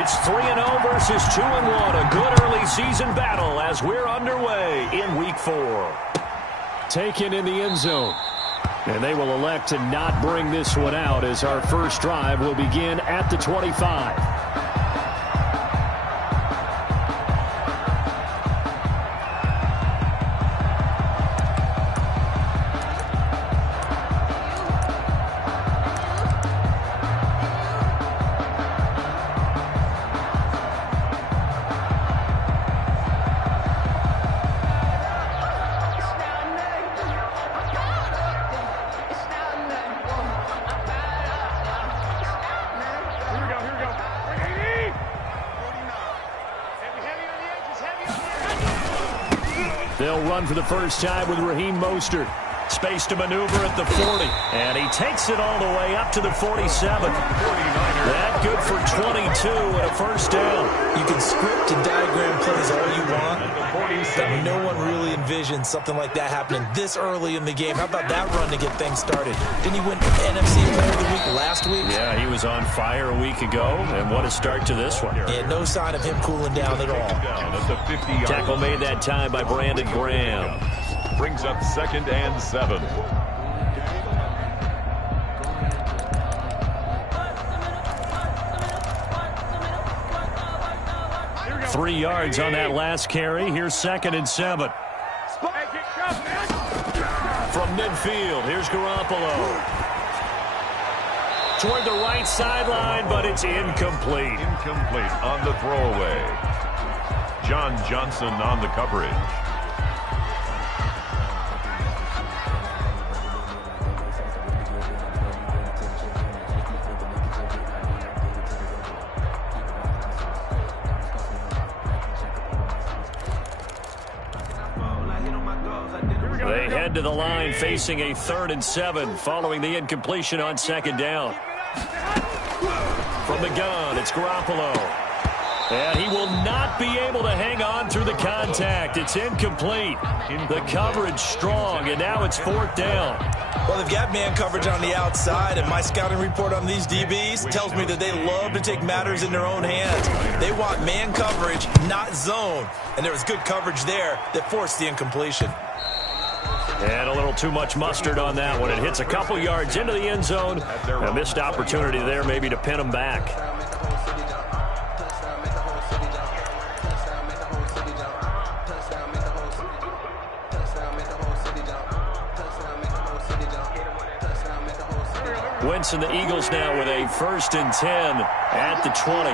It's 3-0 versus 2-1. A good early season battle as we're underway in Week 4. Taken in the end zone. And they will elect to not bring this one out as our first drive will begin at the 25. They'll run for the first time with Raheem Mostert. Space to maneuver at the 40. And he takes it all the way up to the 47. That good for 22 and a first down. You can script and diagram plays all you want, but no one really envisions something like that happening this early in the game. How about that run to get things started? Didn't he win NFC Player of the Week last week? Yeah, he was on fire a week ago, and what a start to this one. Yeah, no sign of him cooling down at all. Tackle made that time by Brandon Graham. Brings up 2nd and 7. Three yards on that last carry. Here's 2nd and 7. From midfield, here's Garoppolo. Toward the right sideline, but it's incomplete. Incomplete on the throwaway. John Johnson on the coverage. They head to the line facing a 3rd and 7 following the incompletion on 2nd down. From the gun, it's Garoppolo. And he will not be able to hang on through the contact. It's incomplete. The coverage strong, and now it's 4th down. Well, they've got man coverage on the outside, and my scouting report on these DBs tells me that they love to take matters in their own hands. They want man coverage, not zone. And there was good coverage there that forced the incompletion. And a little too much mustard on that one. It hits a couple yards into the end zone. A missed opportunity there maybe to pin them back. Wentz and the Eagles now with a 1st and 10 at the 20.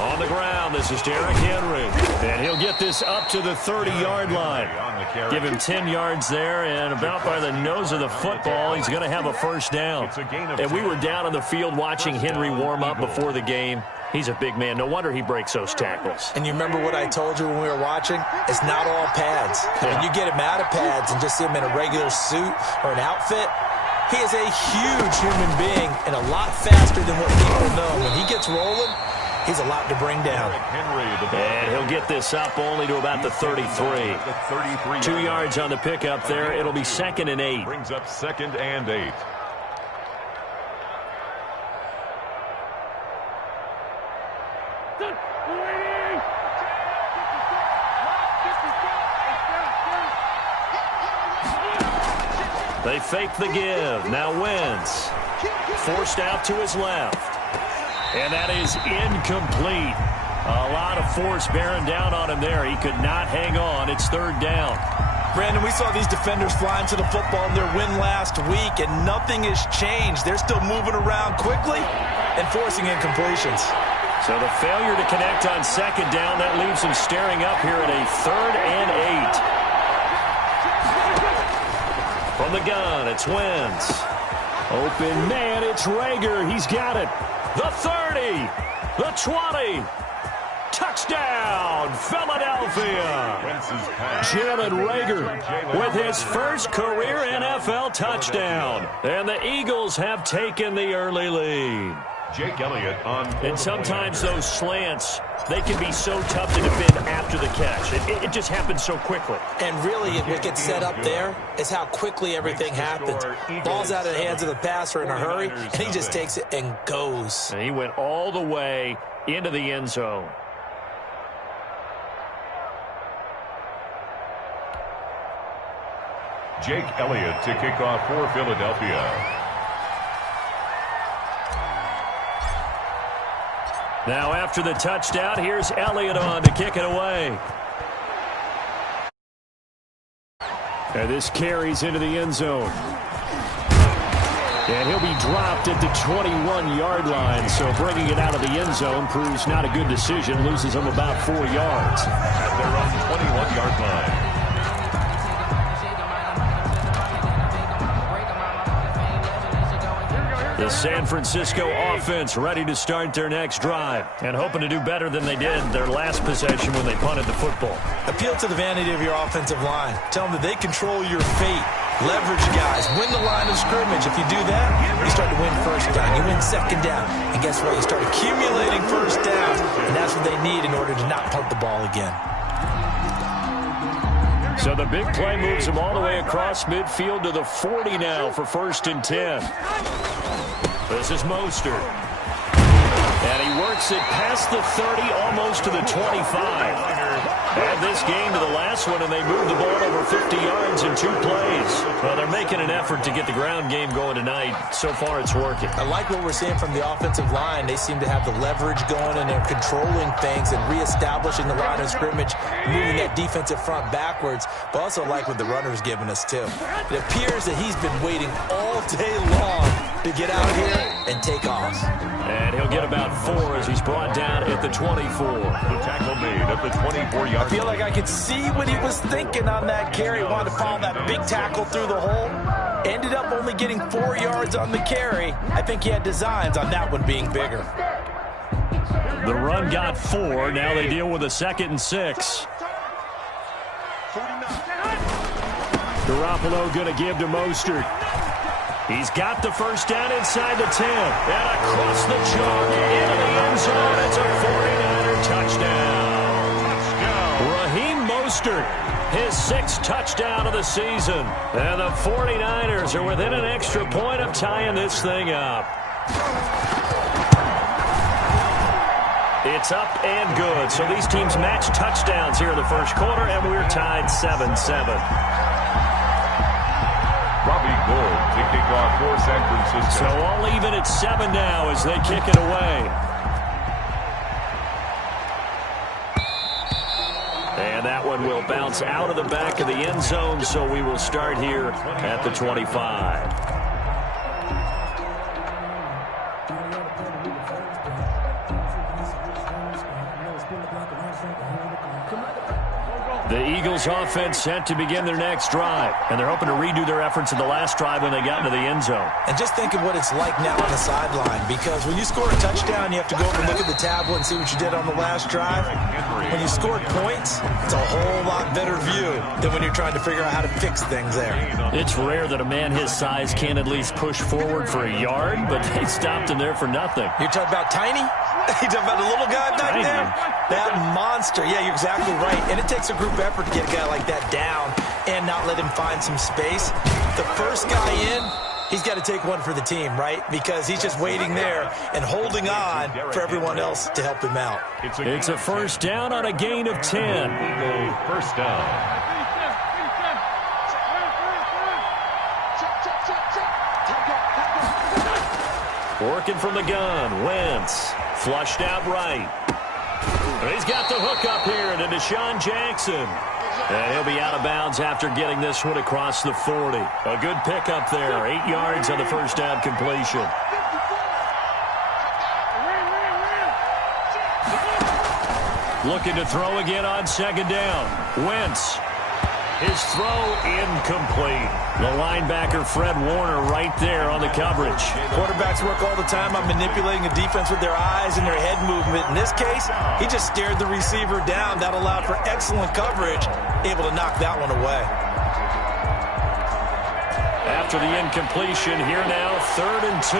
On the ground, this is Derrick Henry. And he'll get this up to the 30-yard line. Give him 10 yards there, and about by the nose of the football, he's going to have a first down. And we were down on the field watching Henry warm up before the game. He's a big man. No wonder he breaks those tackles. And you remember what I told you when we were watching? It's not all pads. When you get him out of pads and just see him in a regular suit or an outfit, he is a huge human being and a lot faster than what people know. When he gets rolling, he's a lot to bring down. And he'll get this up only to about the 33. 2 yards on the pickup there. It'll be 2nd and 8. Brings up 2nd and 8. They fake the give. Now Wentz. Forced out to his left. And that is incomplete. A lot of force bearing down on him there. He could not hang on. It's 3rd down. Brandon, we saw these defenders flying to the football in their win last week, and nothing has changed. They're still moving around quickly and forcing incompletions. So the failure to connect on 2nd down, that leaves them staring up here at a 3rd and 8. From the gun, it's Wentz. Open man, it's Rager. He's got it. The 30, the 20. Touchdown, Philadelphia. Jalen Rager with his first career NFL touchdown. And the Eagles have taken the early lead. Jake Elliott on. And sometimes those slants, they can be so tough to defend after the catch. It just happens so quickly. And really, what gets set up there is how quickly everything happens. Ball's out of the hands of the passer in a hurry, and he just takes it and goes. And he went all the way into the end zone. Jake Elliott to kick off for Philadelphia. Now after the touchdown, here's Elliott on to kick it away. And this carries into the end zone. And he'll be dropped at the 21-yard line. So bringing it out of the end zone proves not a good decision. Loses him about 4 yards. At their own 21-yard line. The San Francisco offense ready to start their next drive and hoping to do better than they did their last possession when they punted the football. Appeal to the vanity of your offensive line. Tell them that they control your fate. Leverage guys. Win the line of scrimmage. If you do that, you start to win first down. You win second down. And guess what? You start accumulating first downs. And that's what they need in order to not punt the ball again. So the big play moves them all the way across midfield to the 40 now for 1st and 10. This is Mostert. And he works it past the 30, almost to the 25. Add this game to the last one, and they move the ball over 50 yards in 2 plays. Well, they're making an effort to get the ground game going tonight. So far, it's working. I like what we're seeing from the offensive line. They seem to have the leverage going, and they're controlling things and reestablishing the line of scrimmage, moving that defensive front backwards. But also like what the runner's giving us, too. It appears that he's been waiting all day long to get out here and take off. And he'll get about 4 as he's brought down at the 24. The tackle made at the 24-yard line. I feel like I could see what he was thinking on that carry. Wanted to follow that big tackle through the hole. Ended up only getting 4 yards on the carry. I think he had designs on that one being bigger. The run got 4. Now they deal with a 2nd and 6. Garoppolo going to give to Mostert. He's got the first down inside the 10. And across the chalk into the end zone. It's a 49er touchdown. Raheem Mostert, his 6th touchdown of the season. And the 49ers are within an extra point of tying this thing up. It's up and good. So these teams match touchdowns here in the first quarter, and we're tied 7-7. Robbie Gould to kick off for San Francisco. So all even at 7 now as they kick it away. And that one will bounce out of the back of the end zone, so we will start here at the 25. The Eagles offense set to begin their next drive, and they're hoping to redo their efforts in the last drive when they got into the end zone. And just think of what it's like now on the sideline, because when you score a touchdown, you have to go over and look at the tablet and see what you did on the last drive. When you scored points, it's a whole lot better view than when you're trying to figure out how to fix things there. It's rare that a man his size can at least push forward for a yard, but they stopped him there for nothing. You're talking about tiny? You're talking about the little guy back there? That monster. Yeah, you're exactly right. And it takes a group effort to get a guy like that down and not let him find some space. The first guy in, he's got to take one for the team, right? Because he's just waiting there and holding on for everyone else to help him out. It's a first down on a gain of 10. Eagles first down. Working from the gun, Wentz. Flushed out right. He's got the hook up here to Deshaun Jackson. And he'll be out of bounds after getting this one across the 40. A good pickup there. 8 yards on the first down completion. Looking to throw again on 2nd down. Wentz. His throw incomplete. The linebacker, Fred Warner, right there on the coverage. Quarterbacks work all the time on manipulating a defense with their eyes and their head movement. In this case, he just stared the receiver down. That allowed for excellent coverage, able to knock that one away. After the incompletion, here now, 3rd and 2.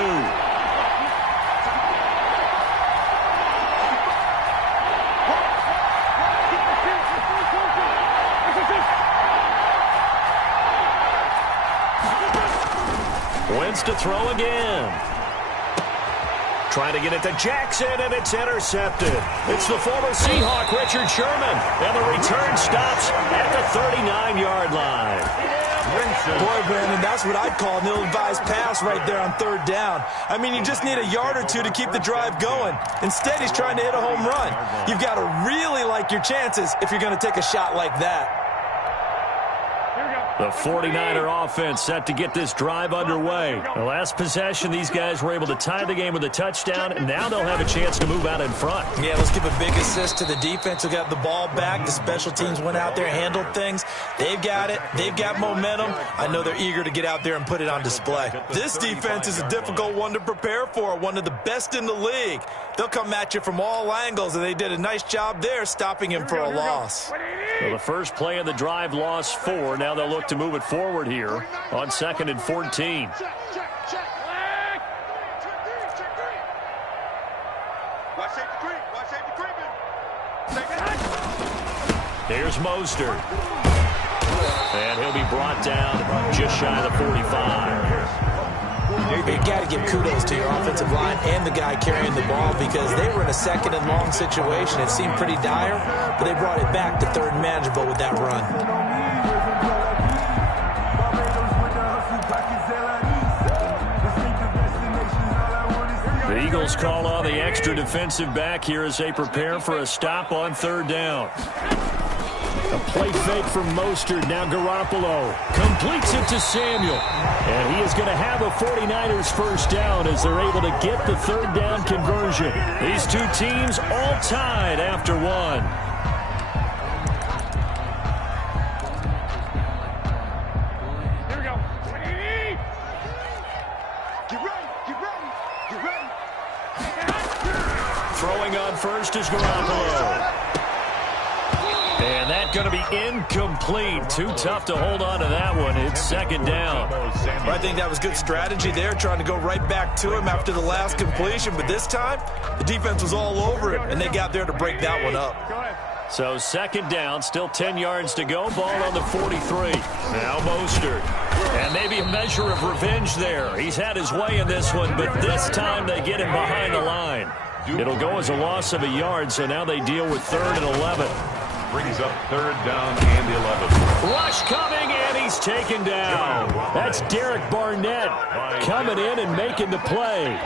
defense to throw again. Trying to get it to Jackson, and it's intercepted. It's the former Seahawk, Richard Sherman, and the return stops at the 39-yard line. Boy, Brandon, that's what I'd call an ill-advised pass right there on third down. I mean, you just need a yard or two to keep the drive going. Instead, he's trying to hit a home run. You've got to really like your chances if you're going to take a shot like that. The 49er offense set to get this drive underway. The last possession, these guys were able to tie the game with a touchdown, and now they'll have a chance to move out in front. Yeah, let's give a big assist to the defense who got the ball back. The special teams went out there, handled things. They've got it. They've got momentum. I know they're eager to get out there and put it on display. This defense is a difficult one to prepare for, one of the best in the league. They'll come at you from all angles, and they did a nice job there stopping him for a loss. So the first play of the drive lost 4. Now they'll look to move it forward here on 2nd and 14. Here's Mostert. And he'll be brought down just shy of the 45. You got to give kudos to your offensive line and the guy carrying the ball because they were in a 2nd and long situation. It seemed pretty dire, but they brought it back to 3rd and manageable with that run. The Eagles call on the extra defensive back here as they prepare for a stop on 3rd down. A play fake from Mostert. Now Garoppolo completes it to Samuel. And he is going to have a 49ers first down as they're able to get the 3rd down conversion. These two teams all tied after one. Here we go. Get ready. Throwing on first is Garoppolo. And that's going to be incomplete. Too tough to hold on to that one. It's 2nd down. I think that was good strategy there, trying to go right back to him after the last completion. But this time, the defense was all over him, and they got there to break that one up. So 2nd down, still 10 yards to go. Ball on the 43. Now Mostert. And maybe a measure of revenge there. He's had his way in this one, but this time they get him behind the line. It'll go as a loss of a yard, so now they deal with 3rd and 11. Brings up 3rd down and 11. Rush coming, and he's taken down. That's Derek Barnett coming in and making the play.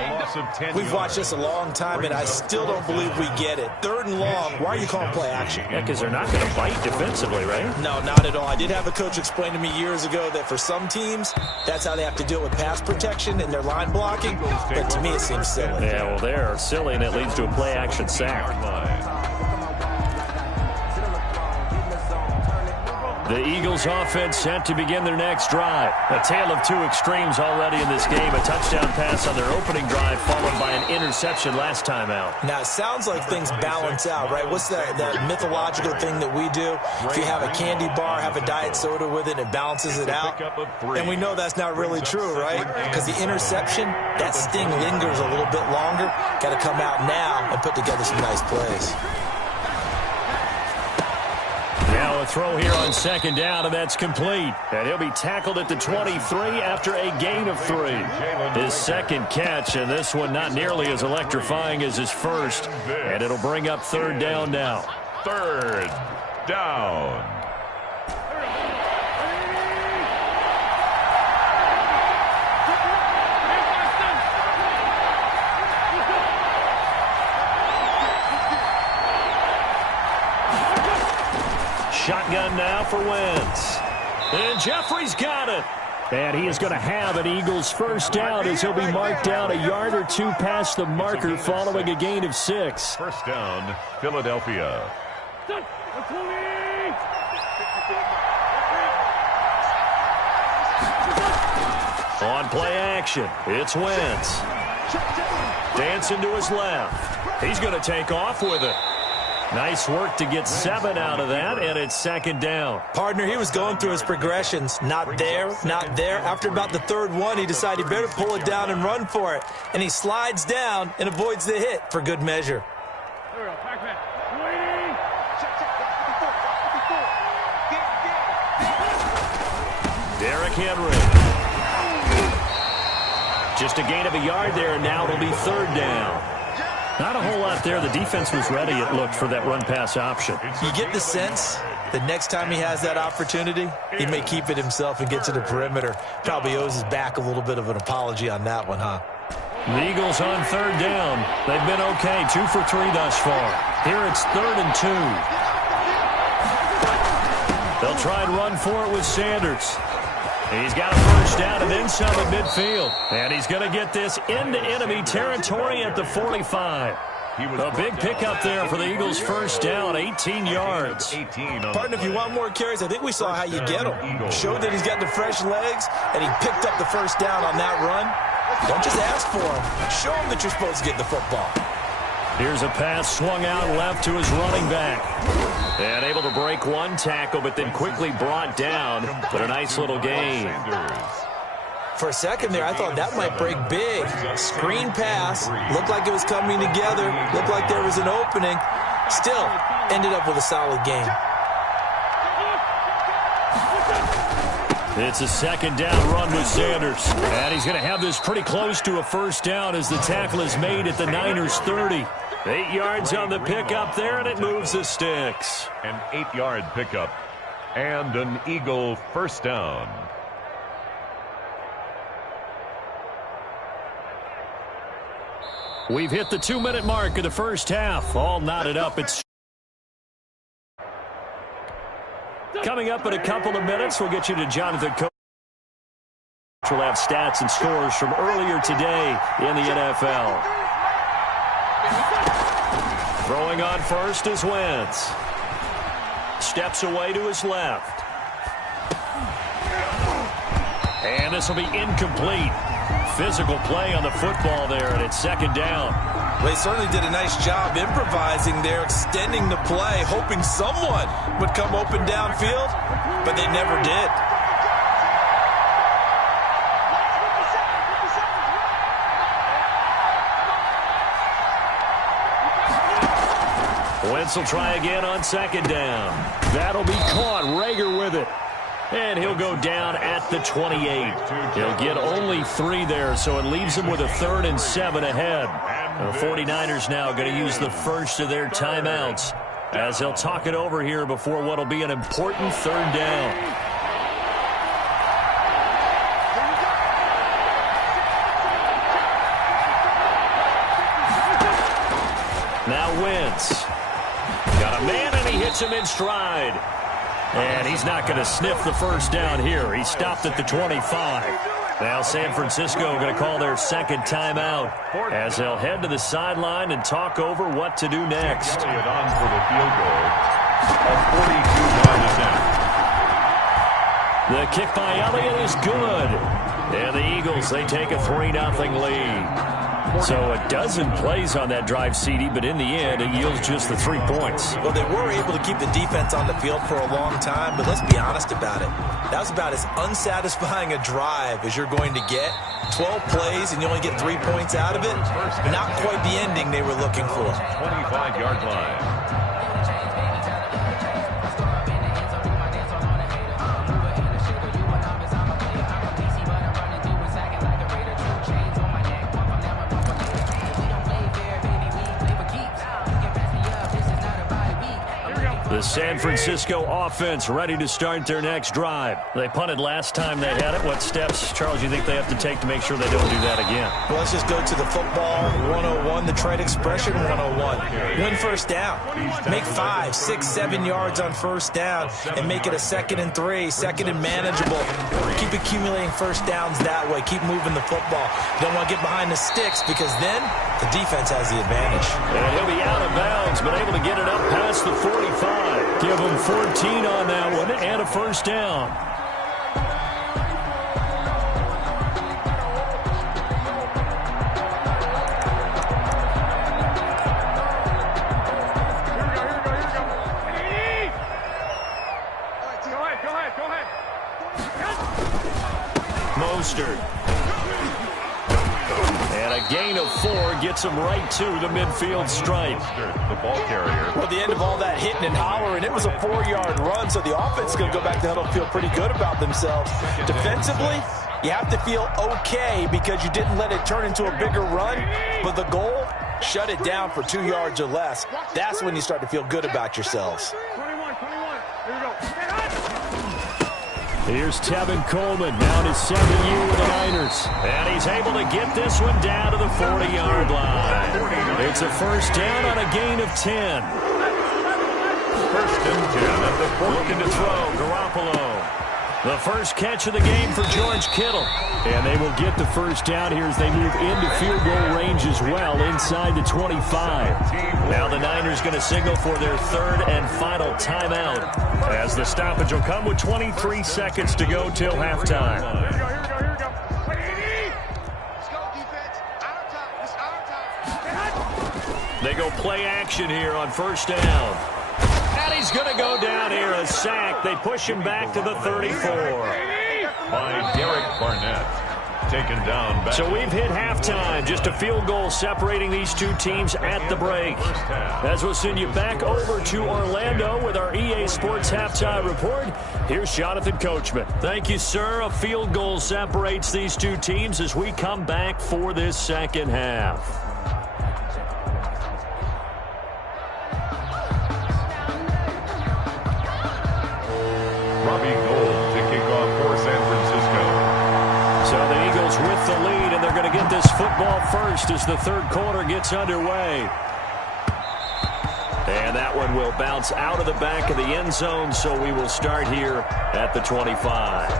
We've watched this a long time, and I still don't believe we get it. 3rd and long, why are you calling play action? Yeah, because they're not going to bite defensively, right? No, not at all. I did have a coach explain to me years ago that for some teams, that's how they have to deal with pass protection and their line blocking. But to me, it seems silly. Yeah, well, they're silly, and it leads to a play action sack. The Eagles offense set to begin their next drive. A tale of two extremes already in this game. A touchdown pass on their opening drive followed by an interception last time out. Now, it sounds like things balance out, right? What's that mythological thing that we do? If you have a candy bar, have a diet soda with it, it balances it out. And we know that's not really true, right? Because the interception, that sting lingers a little bit longer. Got to come out now and put together some nice plays. Now a throw here on 2nd down, and that's complete. And he'll be tackled at the 23 after a gain of 3. His 2nd catch, and this one not nearly as electrifying as his first. And it'll bring up 3rd down now. 3rd down. Shotgun now for Wentz. And Jeffrey's got it. And he is going to have an Eagles first down as he'll be marked down a yard or two past the marker following a gain of 6. First down, Philadelphia. On play action, it's Wentz. Dancing to his left. He's going to take off with it. Nice work to get 7 out of that, and it's 2nd down. Partner, he was going through his progressions. Not there, not there. After about the 3rd one, he decided he better pull it down and run for it. And he slides down and avoids the hit for good measure. Derrick Henry. Just a gain of a yard there, and now it'll be third down. Not a whole lot there. The defense was ready, it looked, for that run-pass option. You get the sense that next time he has that opportunity, he may keep it himself and get to the perimeter. Probably owes his back a little bit of an apology on that one, huh? The Eagles on third down. They've been okay, 2 for 3 thus far. Here it's 3rd and 2. They'll try and run for it with Sanders. He's got a first down and then some at midfield. And he's going to get this into enemy territory at the 45. A big pickup there for the Eagles' first down, 18 yards. Partner, if you want more carries, I think we saw how you get them. Showed that he's got the fresh legs, and he picked up the first down on that run. Don't just ask for him. Show him that you're supposed to get the football. Here's a pass swung out left to his running back. And able to break one tackle, but then quickly brought down. But a nice little gain. For a second there, I thought that might break big. Screen pass. Looked like it was coming together. Looked like there was an opening. Still, ended up with a solid gain. It's a second down run with Sanders. And he's going to have this pretty close to a first down as the tackle is made at the Niners' 30. 8 yards on the pickup there, and it moves the sticks. An 8-yard pickup and an Eagle first down. We've hit the 2-minute mark of the first half. All knotted up. It's coming up in a couple of minutes. We'll get you to Jonathan Coach. We'll have stats and scores from earlier today in the NFL. Throwing on first is Wentz. Steps away to his left. And this will be incomplete. Physical play on the football there, and it's second down. Well, they certainly did a nice job improvising there, extending the play, hoping someone would come open downfield, but they never did. Wentz will try again on second down. That'll be caught. Rager with it. And he'll go down at the 28. He'll get only 3 there, so it leaves him with a 3rd and 7 ahead. The 49ers now going to use the first of their timeouts as they'll talk it over here before what will be an important 3rd down. Now Wentz. Got a man, and he hits him in stride. And he's not going to sniff the first down here. He stopped at the 25. Now San Francisco going to call their second timeout as they'll head to the sideline and talk over what to do next. Elliott on for the field goal. A 42-yard attempt. The kick by Elliott is good. And the Eagles, they take a 3-0 lead. So a dozen plays on that drive, CD, but in the end, it yields just the 3 points. Well, they were able to keep the defense on the field for a long time, but let's be honest about it. That was about as unsatisfying a drive as you're going to get. 12 plays, and you only get 3 points out of it. Not quite the ending they were looking for. 25-yard line. The San Francisco offense ready to start their next drive. They punted last time they had it. What steps, Charles, you think they have to take to make sure they don't do that again? Well, let's just go to the football 101, the trade expression 101. Win first down. Make 5, 6, 7 yards on first down and make it a 2nd and 3, 2nd and manageable. Keep accumulating first downs that way. Keep moving the football. You don't want to get behind the sticks because then the defense has the advantage. And he'll be out of bounds, but able to get it up past the 45. Give him 14 on that one and a first down. Go ahead. Mostert. And a a gain of 4 gets him right to the midfield stripe. The ball carrier. Well, the end of all that hitting and hollering, it was a 4-yard run, so the offense is going to go back to huddle and feel pretty good about themselves. Defensively, you have to feel okay because you didn't let it turn into a bigger run, but the goal, shut it down for 2 yards or less. That's when you start to feel good about yourselves. 21. Here we go. Here's Tevin Coleman, down his 7th year with the Niners. And he's able to get this one down to the 40-yard line. It's a first down on a gain of 10. First and 10 at the 40. Looking to throw, Garoppolo. The first catch of the game for George Kittle. And they will get the first down here as they move into field goal range as well, inside the 25. Now the Niners going to signal for their 3rd and final timeout, as the stoppage will come with 23 seconds to go till halftime. Here we go. Let's go, defense. Our time. It's our time. They go play action here on first down. And he's going to go down here, a sack. They push him back to the 34. By Derek Barnett. Taken down back. So we've hit halftime. Just a field goal separating these two teams at the break. As we'll send you back over to Orlando with our EA Sports Halftime Report, here's Jonathan Coachman. Thank you, sir. A field goal separates these two teams as we come back for this second half. Robbie Gould to kick off for San Francisco. So the Eagles with the lead, and they're going to get this football first as the third quarter gets underway. And that one will bounce out of the back of the end zone, so we will start here at the 25.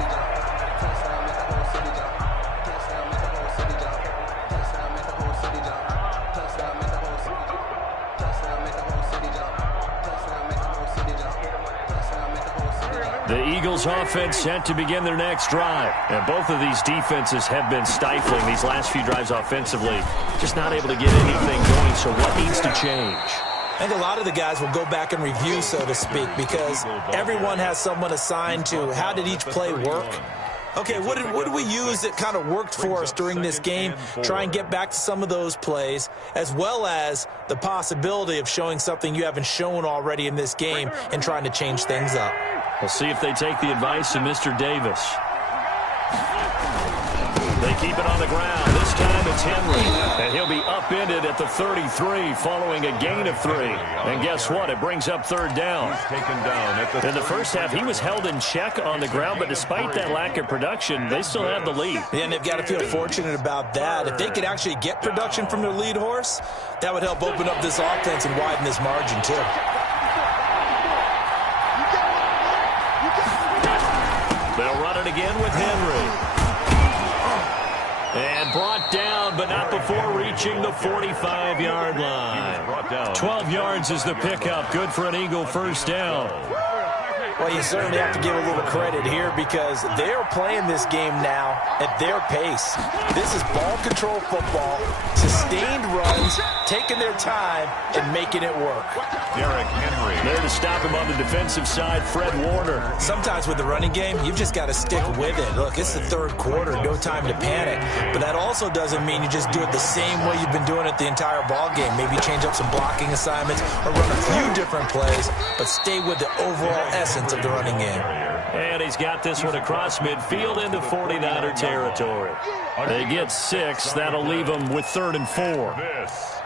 The Eagles offense set to begin their next drive. And both of these defenses have been stifling these last few drives offensively. Just not able to get anything going, so what needs to change? I think a lot of the guys will go back and review, so to speak, because everyone has someone assigned to how did each play work. Okay, what did we use that kind of worked for us during this game? Try and get back to some of those plays, as well as the possibility of showing something you haven't shown already in this game and trying to change things up. We'll see if they take the advice of Mr. Davis. They keep it on the ground. This time it's Henry. And he'll be upended at the 33 following a gain of 3. And guess what? It brings up third down. He's taken down at the In the first half, he was held in check on the ground, but despite that lack of production, they still have the lead. And they've got to feel fortunate about that. If they could actually get production from their lead horse, that would help open up this offense and widen this margin too. They'll run it again with Henry. And brought down, but not before reaching the 45-yard line. 12 yards is the pickup. Good for an Eagle first down. Well, you certainly have to give a little credit here because they're playing this game now at their pace. This is ball control football, sustained runs, taking their time, and making it work. Derrick Henry. There to stop him on the defensive side, Fred Warner. Sometimes with the running game, you've just got to stick with it. Look, it's the third quarter, no time to panic. But that also doesn't mean you just do it the same way you've been doing it the entire ball game. Maybe change up some blocking assignments or run a few different plays, but stay with the overall essence of the running game. And he's got this one across midfield into 49er territory. They get 6. That'll leave them with 3rd and 4. This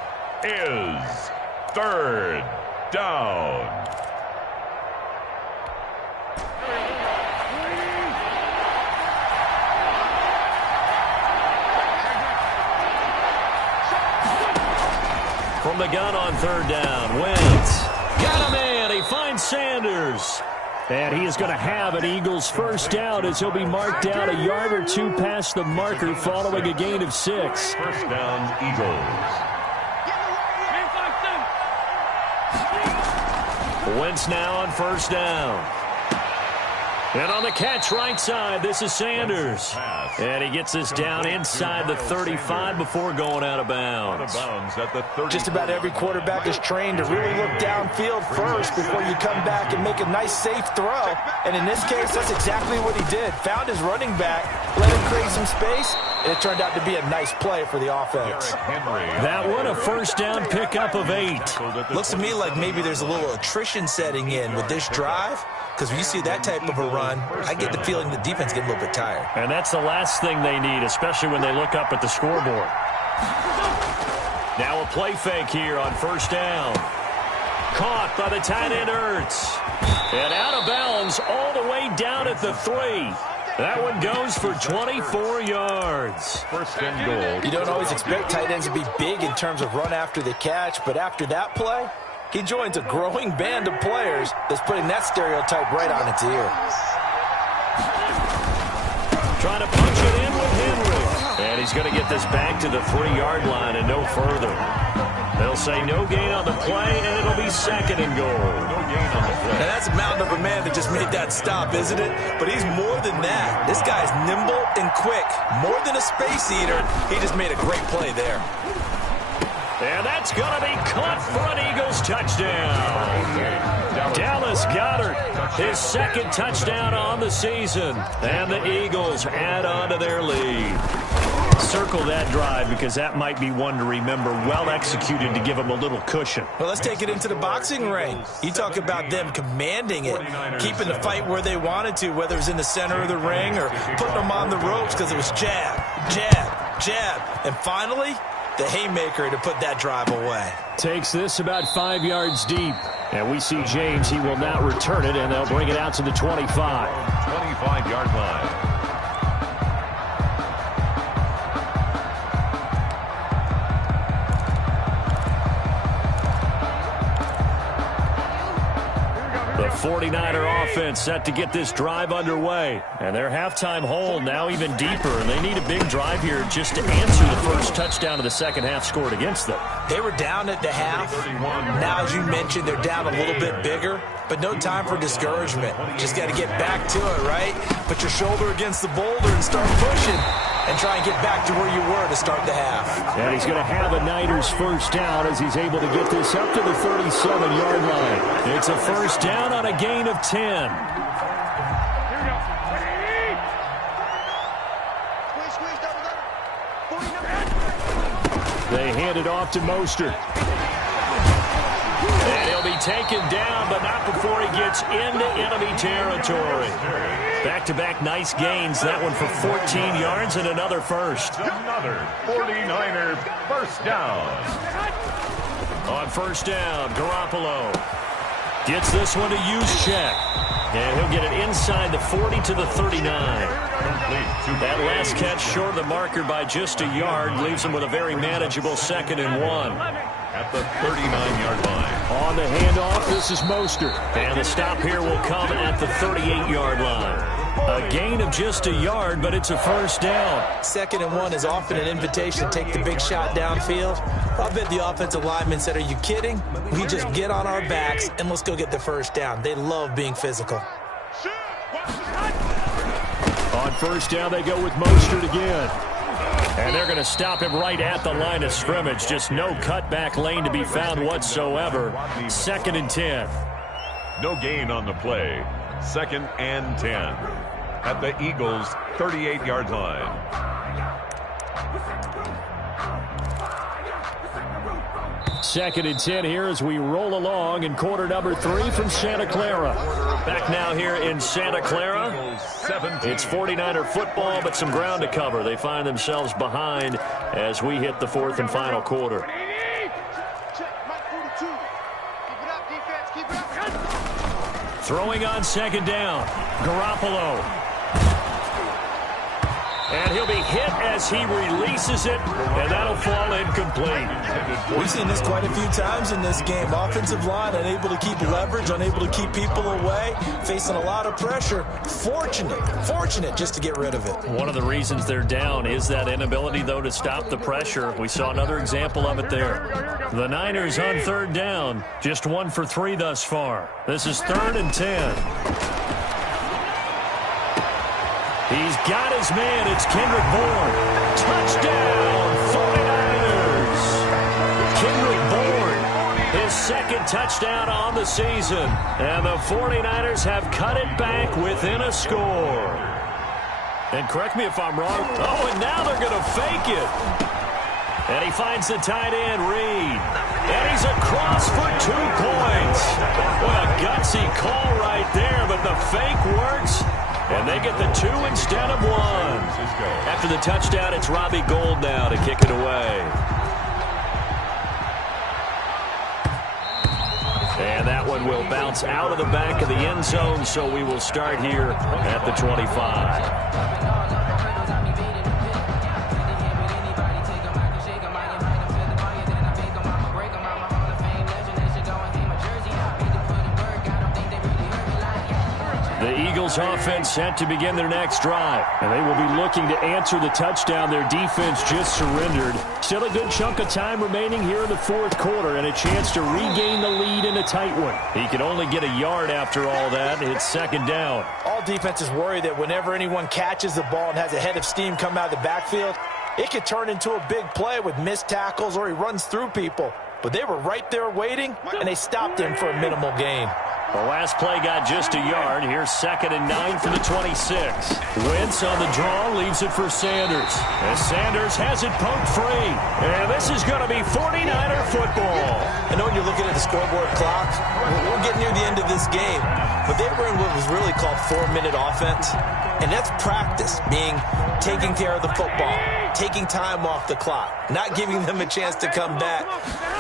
is third down. From the gun on third down, Wentz. Got him in. He finds Sanders. And he is going to have an Eagles first down as he'll be marked down a yard or 2 past the marker following a gain of 6. First down, Eagles. Wentz now on first down. And on the catch right side, this is Sanders. And he gets this down inside the 35 before going out of bounds. Just about every quarterback is trained to really look downfield first before you come back and make a nice, safe throw. And in this case, that's exactly what he did. Found his running back, let him create some space, and it turned out to be a nice play for the offense. That one a first down pickup of 8. Looks to me like maybe there's a little attrition setting in with this drive, because when you see that type of a run, I get the feeling the defense get a little bit tired. And that's the last thing they need, especially when they look up at the scoreboard. Now a play fake here on first down. Caught by the tight end Ertz. And out of bounds all the way down at the 3. That one goes for 24 yards. First and goal. You don't always expect tight ends to be big in terms of run after the catch, but after that play, he joins a growing band of players that's putting that stereotype right on its ear. Trying to punch it in with Henry. And he's going to get this back to the 3-yard line and no further. They'll say no gain on the play, and it'll be second and goal. No gain on the play. Now, that's a mountain of a man that just made that stop, isn't it? But he's more than that. This guy's nimble and quick. More than a space eater. He just made a great play there. And that's going to be caught for an Eagles touchdown. Dallas Goedert, his second touchdown on the season. And the Eagles add on to their lead. Circle that drive because that might be one to remember. Well executed to give them a little cushion. Well, let's take it into the boxing ring. You talk about them commanding it, keeping the fight where they wanted to, whether it was in the center of the ring or putting them on the ropes because it was jab, jab, jab. And finally, the haymaker to put that drive away. Takes this about 5 yards deep. And we see James. He will not return it, and they'll bring it out to the 25. 25-yard line. The 49er offense set to get this drive underway. And their halftime hole now even deeper. And they need a big drive here just to answer the first touchdown of the second half scored against them. They were down at the half. Now, as you mentioned, they're down a little bit bigger. But no time for discouragement. Just got to get back to it, right? Put your shoulder against the boulder and start pushing. And try and get back to where you were to start the half. And he's going to have a Niners first down as he's able to get this up to the 37-yard line. It's a first down on a gain of 10. Here we go. Squeeze, double. They hand it off to Mostert. And he'll be taken down, but not before he gets into enemy territory. Back-to-back nice gains. That one for 14 yards and another first. Another 49er first down. On first down, Garoppolo gets this one to Juszczyk. And he'll get it inside the 40 to the 39. That last catch short of the marker by just a yard leaves him with a very manageable 2nd and 1. At the 39-yard line. On the handoff, this is Mostert. And the stop here will come at the 38-yard line. A gain of just a yard, but it's a first down. 2nd and 1 is often an invitation to take the big shot downfield. I bet the offensive lineman said, are you kidding? We just get on our backs and let's go get the first down. They love being physical. On first down, they go with Mostert again. And they're going to stop him right at the line of scrimmage. Just no cutback lane to be found whatsoever. 2nd and 10. No gain on the play. 2nd and 10. At the Eagles' 38-yard line. Second and 10 here as we roll along in quarter number 3 from Santa Clara. Back now here in Santa Clara. It's 49er football, but some ground to cover. They find themselves behind as we hit the 4th and final quarter. Throwing on 2nd down. Garoppolo. And he'll be hit as he releases it, and that'll fall incomplete. We've seen this quite a few times in this game. Offensive line unable to keep leverage, unable to keep people away, facing a lot of pressure. Fortunate just to get rid of it. One of the reasons they're down is that inability, though, to stop the pressure. We saw another example of it there. The Niners on 3rd down, just 1 for 3 thus far. This is 3rd and 10. He's got his man. It's Kendrick Bourne. Touchdown, 49ers. Kendrick Bourne, his 2nd touchdown on the season. And the 49ers have cut it back within a score. And correct me if I'm wrong. Oh, and now they're going to fake it. And he finds the tight end, Reed. And he's across for 2 points. What a gutsy call right there, but the fake works. And they get the 2 instead of 1. After the touchdown, it's Robbie Gould now to kick it away. And that one will bounce out of the back of the end zone, so we will start here at the 25. The Eagles offense set to begin their next drive. And they will be looking to answer the touchdown their defense just surrendered. Still a good chunk of time remaining here in the fourth quarter and a chance to regain the lead in a tight one. He can only get a yard after all that. It's second down. All defenses worry that whenever anyone catches the ball and has a head of steam come out of the backfield, it could turn into a big play with missed tackles or he runs through people. But they were right there waiting, and they stopped him for a minimal gain. The last play got just a yard. Here's 2nd and 9 for the 26. Wentz on the draw, leaves it for Sanders. As Sanders has it poked free. And this is going to be 49er football. I know when you're looking at the scoreboard clock, we're getting near the end of this game. But they were in what was really called 4-minute offense. And that's practice, meaning taking care of the football, taking time off the clock, not giving them a chance to come back.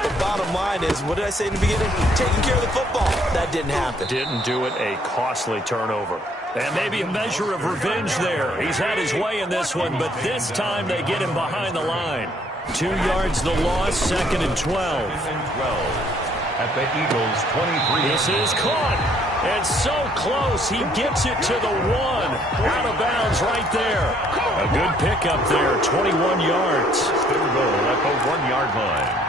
The bottom line is, what did I say in the beginning? Taking care of the football. That didn't happen. Didn't do it, a costly turnover. And maybe a measure of revenge there. He's had his way in this one, but this time they get him behind the line. 2 yards the loss, 2nd and 12. At the Eagles' 23. This is caught. And so close, he gets it to the 1. Out of bounds right there. A good pickup there, 21 yards. Still goal at the 1-yard line.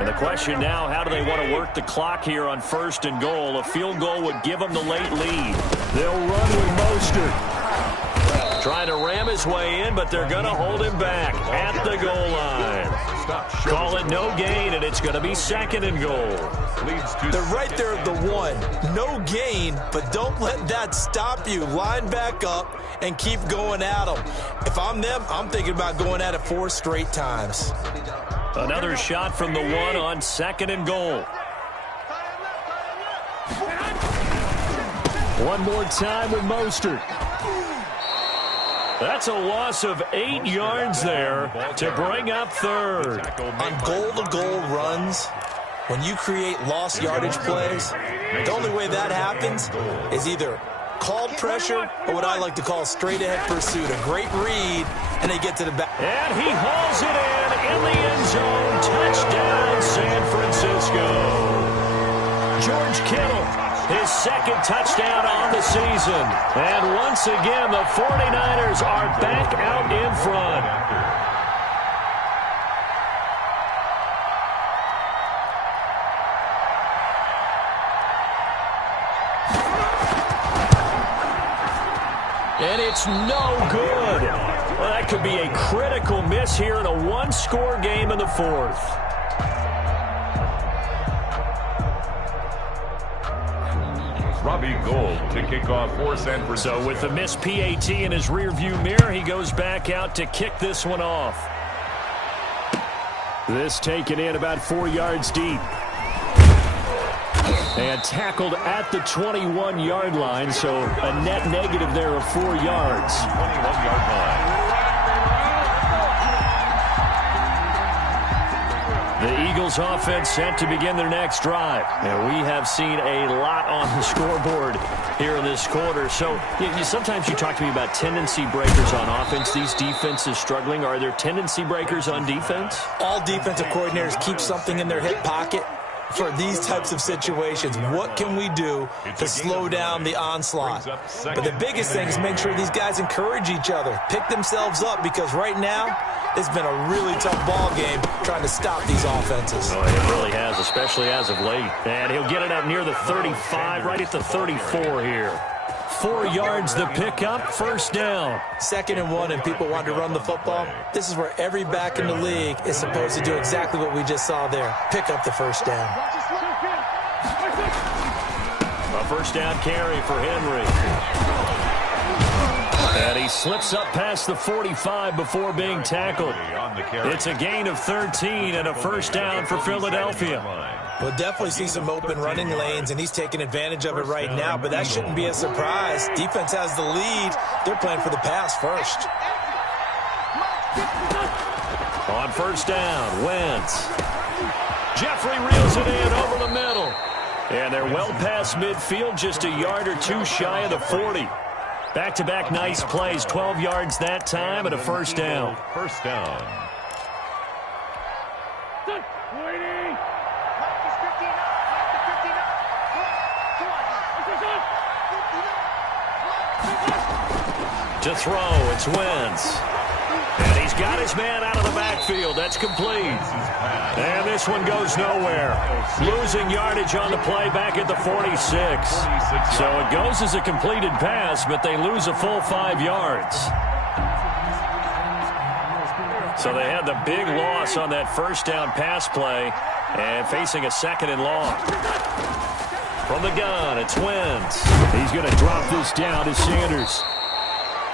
And the question now, how do they want to work the clock here on 1st and goal? A field goal would give them the late lead. They'll run with Mostert. Trying to ram his way in, but they're going to hold him back at the goal line. Call it no gain, and it's going to be 2nd and goal. They're right there at the 1. No gain, but don't let that stop you. Line back up and keep going at them. If I'm them, I'm thinking about going at it 4 straight times. Another shot from the 1 on 2nd and goal. One more time with Mostert. That's a loss of 8 yards there to bring up 3rd. On goal-to-goal runs, when you create lost yardage plays, the only way that happens is either called pressure or what I like to call straight-ahead pursuit. A great read, and they get to the back. And he hauls it in the end zone. Touchdown, San Francisco. George Kittle, his 2nd touchdown on the season. And once again, the 49ers are back out in front. And it's no good. Well, that could be a critical miss here in a 1-score game in the 4th. Robbie Gould to kick off for San Francisco. So with the missed PAT in his rearview mirror, he goes back out to kick this one off. This taken in about 4 yards deep. And tackled at the 21-yard line, so a net negative there of 4 yards. 21-yard line. The Eagles offense set to begin their next drive. And we have seen a lot on the scoreboard here in this quarter. So sometimes you talk to me about tendency breakers on offense. These defenses struggling. Are there tendency breakers on defense? All defensive coordinators keep something in their hip pocket for these types of situations. What can we do to slow down the onslaught? But the biggest thing is make sure these guys encourage each other, pick themselves up, because right now it's been a really tough ball game trying to stop these offenses. Oh, it really has, especially as of late. And he'll get it up near the 35, right at the 34 here. 4 yards the pickup, first down. 2nd and 1, and people want to run the football. This is where every back in the league is supposed to do exactly what we just saw there. Pick up the first down. A first down carry for Henry. And he slips up past the 45 before being tackled. It's a gain of 13 and a first down for Philadelphia. We'll definitely see some open running lanes, and he's taking advantage of it right now, but that shouldn't be a surprise. Defense has the lead. They're playing for the pass first. On first down, Wentz. Jeffrey reels it in over the middle. And they're well past midfield, just a yard or two shy of the 40. Back-to-back nice plays, 12 yards that time and a first down. First down. To throw, it's Wentz. And he's got his man out of the backfield. That's complete. And this one goes nowhere. Losing yardage on the play back at the 46. So it goes as a completed pass, but they lose a full 5 yards. So they had the big loss on that first down pass play and facing a 2nd and long. From the gun, it's Wentz. He's going to drop this down to Sanders.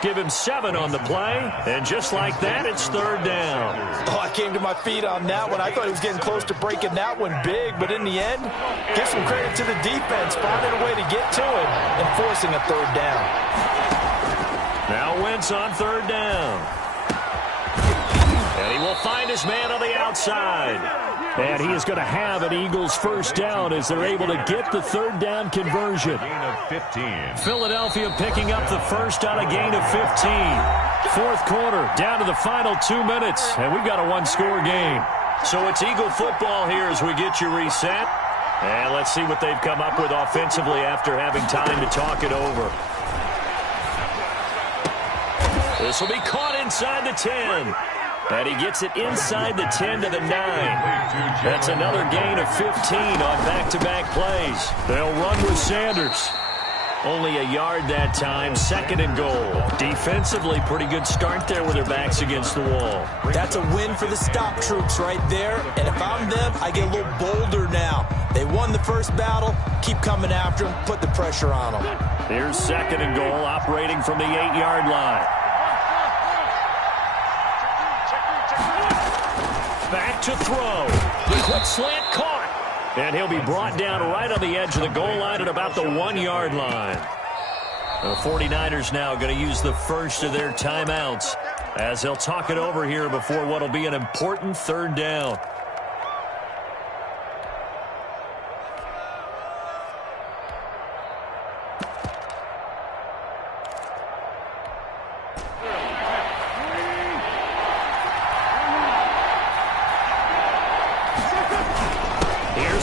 Give him 7 on the play, and just like that, it's 3rd down. Oh, I came to my feet on that one. I thought he was getting close to breaking that one big, but in the end, give some credit to the defense, finding a way to get to him and forcing a 3rd down. Now Wentz on 3rd down. And he will find his man on the outside. And he is going to have an Eagles first down as they're able to get the 3rd down conversion. Gain of 15. Philadelphia picking up the first on a gain of 15. 4th quarter, down to the final 2 minutes, and we've got a 1-score game. So it's Eagle football here as we get you reset. And let's see what they've come up with offensively after having time to talk it over. This will be caught inside the 10. And he gets it inside the 10 to the 9. That's another gain of 15 on back-to-back plays. They'll run with Sanders. Only a yard that time, 2nd and goal. Defensively, pretty good start there with their backs against the wall. That's a win for the stop troops right there. And if I'm them, I get a little bolder now. They won the first battle. Keep coming after them. Put the pressure on them. Here's 2nd and goal, operating from the 8-yard line. Back to throw. The quick slant caught. And he'll be brought down right on the edge of the goal line at about the 1-yard line. The 49ers now going to use the first of their timeouts as they'll talk it over here before what will be an important 3rd down.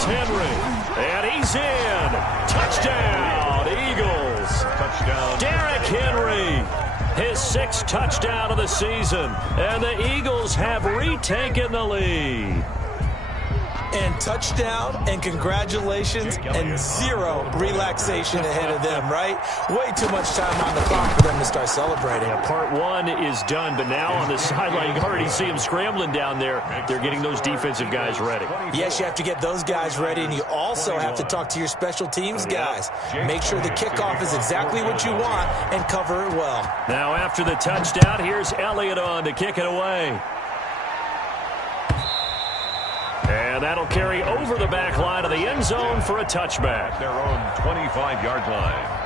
Henry, and he's in. Touchdown, Eagles. Touchdown. Derrick Henry, his 6th touchdown of the season, and the Eagles have retaken the lead. And touchdown, and congratulations, and 0 relaxation ahead of them, right? Way too much time on the clock for them to start celebrating. Yeah, part 1 is done, but now on the sideline, you can already see them scrambling down there. They're getting those defensive guys ready. Yes, you have to get those guys ready, and you also have to talk to your special teams guys. Make sure the kickoff is exactly what you want and cover it well. Now after the touchdown, here's Elliott on to kick it away. And that'll carry over the back line of the end zone for a touchback. Their own 25-yard line.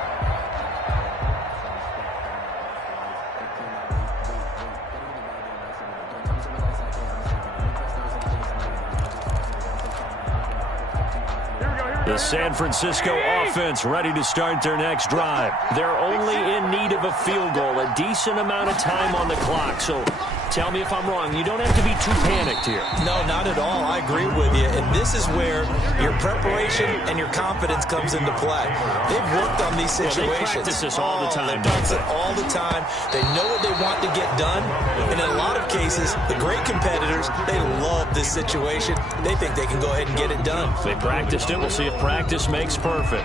The San Francisco offense ready to start their next drive. They're only in need of a field goal, a decent amount of time on the clock. So Tell me if I'm wrong. You don't have to be too panicked here. No, not at all. I agree with you. And this is where your preparation and your confidence comes into play. They've worked on these situations. Well, they practice this all the time. They practice it all the time. They know what they want to get done. And in a lot of cases, the great competitors, they love this situation. They think they can go ahead and get it done. They practiced it. We'll see if practice makes perfect.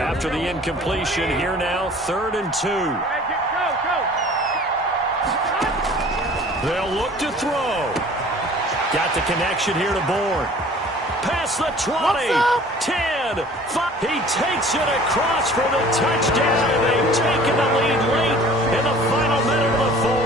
After the incompletion, here now, 3rd and 2. They'll look to throw. Got the connection here to Bourne. Past the 20, 10, 5. He takes it across for the touchdown, and they've taken the lead late in the final minute of the 4th.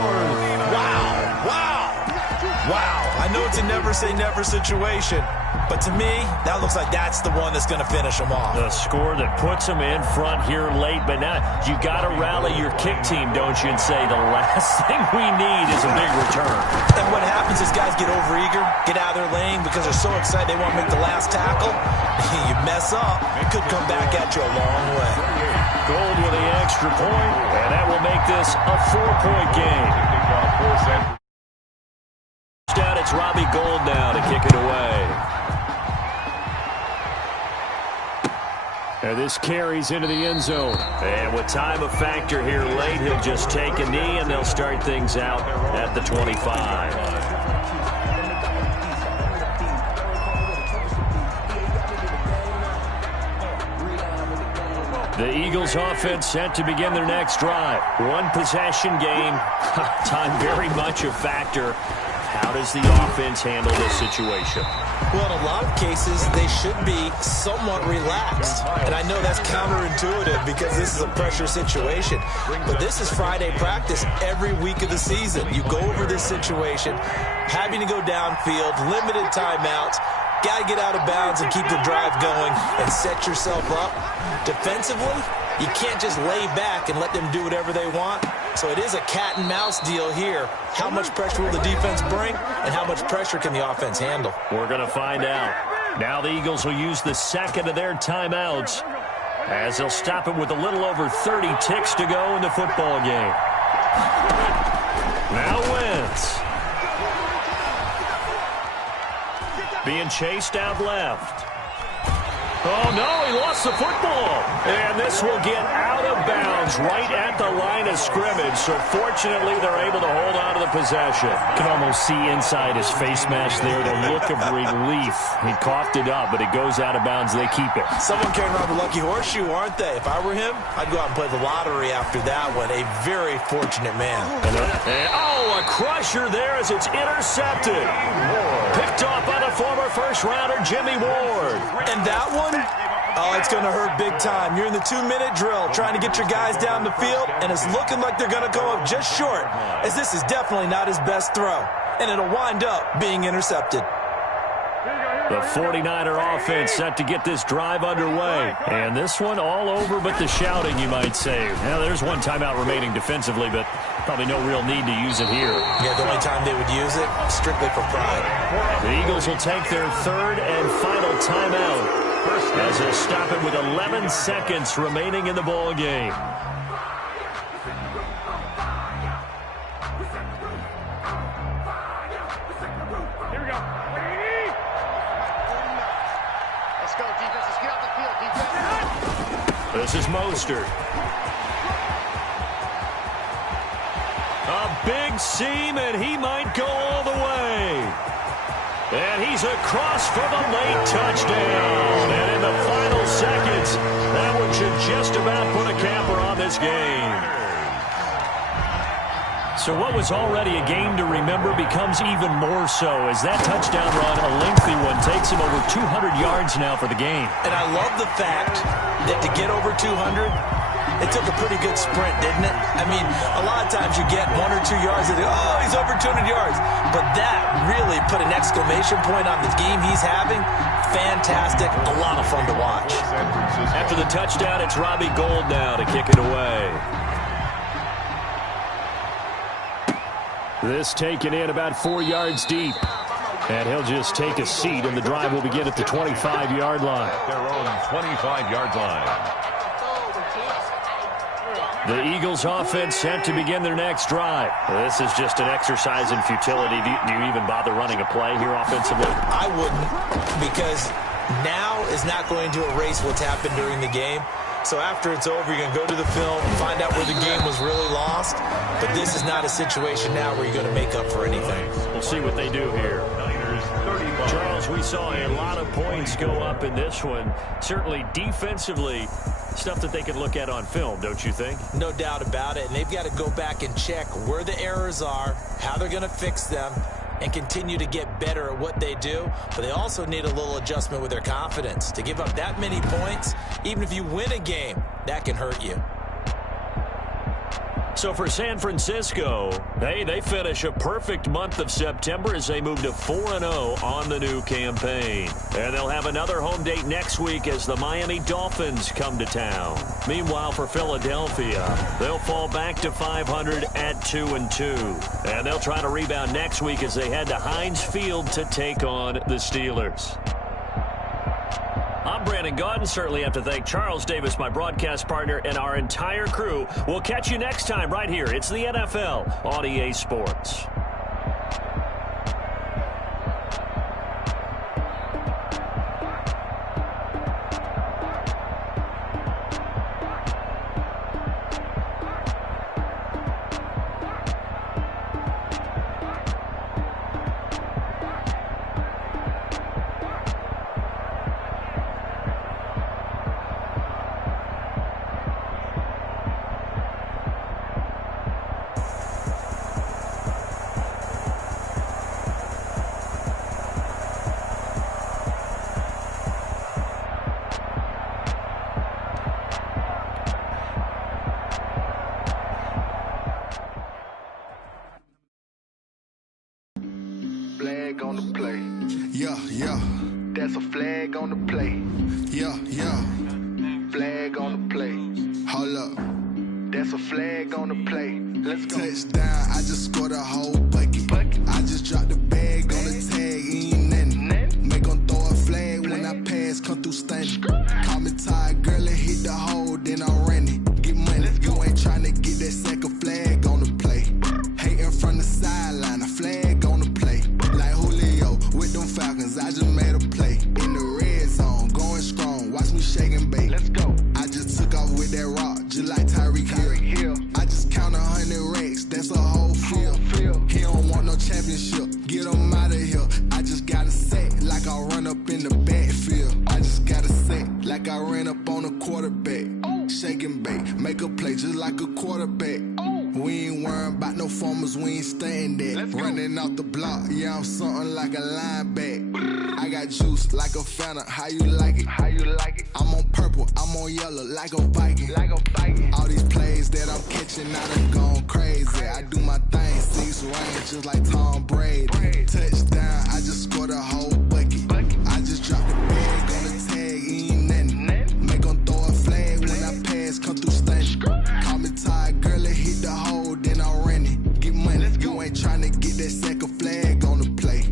Wow. I know it's a never-say-never situation, but to me, that looks like that's the one that's going to finish them off. The score that puts them in front here late, but now you got to rally your kick team, don't you, and say the last thing we need is a big return. And what happens is guys get overeager, get out of their lane because they're so excited they want to make the last tackle. You mess up, it could come back at you a long way. Gold with the extra point, and that will make this a 4-point game. It's Robbie Gould now to kick it away. And this carries into the end zone. And with time a factor here late, he'll just take a knee, and they'll start things out at the 25. The Eagles offense set to begin their next drive. One possession game. Time very much a factor. How does the offense handle this situation? Well, in a lot of cases, they should be somewhat relaxed. And I know that's counterintuitive because this is a pressure situation. But this is Friday practice every week of the season. You go over this situation, having to go downfield, limited timeouts, got to get out of bounds and keep the drive going and set yourself up. Defensively, you can't just lay back and let them do whatever they want. So it is a cat and mouse deal here. How much pressure will the defense bring, and how much pressure can the offense handle? We're going to find out. Now the Eagles will use the second of their timeouts as they'll stop it with a little over 30 ticks to go in the football game. Now Wentz. Being chased out left. Oh, no, he lost the football. And this will get out of bounds right at the line of scrimmage. So fortunately, they're able to hold on to the possession. You can almost see inside his face mask there the look of relief. He coughed it up, but it goes out of bounds. They keep it. Someone carrying around the lucky horseshoe, aren't they? If I were him, I'd go out and play the lottery after that one. A very fortunate man. A crusher there as it's intercepted. Picked off by the former first-rounder Jimmy Ward. And that one, oh, it's going to hurt big time. You're in the 2-minute drill trying to get your guys down the field, and it's looking like they're going to go up just short, as this is definitely not his best throw, and it'll wind up being intercepted. The 49er offense set to get this drive underway. And this one all over but the shouting, you might say. Now, there's one timeout remaining defensively, but probably no real need to use it here. Yeah, the only time they would use it, strictly for pride. The Eagles will take their third and final timeout as they'll stop it with 11 seconds remaining in the ball game. Here we go. Let's go, defense. Let's get out the field, defense. This is Mostert. A big seam, and he might go all the way. And he's across for the late touchdown. And in the final seconds, that one should just about put a capper on this game. So what was already a game to remember becomes even more so as that touchdown run, a lengthy one, takes him over 200 yards now for the game. And I love the fact that to get over 200, it took a pretty good sprint, didn't it? I mean, a lot of times you get 1 or 2 yards and oh, he's over 200 yards. But that really put an exclamation point on the game he's having. Fantastic. A lot of fun to watch. After the touchdown, it's Robbie Gould now to kick it away. This taken in about 4 yards deep. And he'll just take a seat, and the drive will begin at the 25-yard line. Their own 25-yard line. The Eagles offense set to begin their next drive. This is just an exercise in futility. Do you even bother running a play here offensively? I wouldn't, because now is not going to erase what's happened during the game. So after it's over, you're going to go to the film and find out where the game was really lost. But this is not a situation now where you're going to make up for anything. We'll see what they do here. Charles, we saw a lot of points go up in this one. Certainly defensively, stuff that they can look at on film, don't you think? No doubt about it. And they've got to go back and check where the errors are, how they're going to fix them, and continue to get better at what they do. But they also need a little adjustment with their confidence. To give up that many points, even if you win a game, that can hurt you. So for San Francisco, they finish a perfect month of September as they move to 4-0 on the new campaign. And they'll have another home date next week as the Miami Dolphins come to town. Meanwhile, for Philadelphia, they'll fall back to 500 at 2-2. And they'll try to rebound next week as they head to Heinz Field to take on the Steelers. I'm Brandon Gaudin. Certainly have to thank Charles Davis, my broadcast partner, and our entire crew. We'll catch you next time right here. It's the NFL on EA Sports. Flag on the play. Yeah, yeah. That's a flag on the play. Yeah, yeah. Flag on the play. Hold up. That's a flag on the play. Let's go. Touchdown, I just scored a whole bucket. I just dropped the bag on the tag, ain't nothing. Make 'em throw a flag when I pass, come through stunning. Call me tired, girl, and hit the hole, then I'm running. Get money, you ain't trying to get that second flag on the play. Hating from the sideline, a flag on the play. Like Julio with them Falcons, I just made a play. In the red zone, going strong, watch me shake and bake. Let's go. I just took off with that rock, just like Tyreek Hill. I just count 100 racks, that's a whole field. He don't want no championship, get him out of here. I just gotta set like I run up in the backfield. I just gotta set like I ran up on a quarterback. Shake and bake, make a play just like a quarterback. We ain't worrying about no formers, we ain't staying there. Running off the block, yeah, I'm something like a linebacker. I got juice like a Fanta, how you like it? How you like it? I'm on purple, I'm on yellow, like a Viking. Like a Viking. All these plays that I'm catching, I done gone crazy. I do my thing, 6 range, just like Tom Brady. Touchdown, I just scored a whole bucket. I just dropped the bag on the tag, ain't nothing. Make 'em throw a flag when I pass, come through stunning. Call me tired, girl, and hit the hole, then I'm running. Get money, you ain't trying to get that second flag on the play.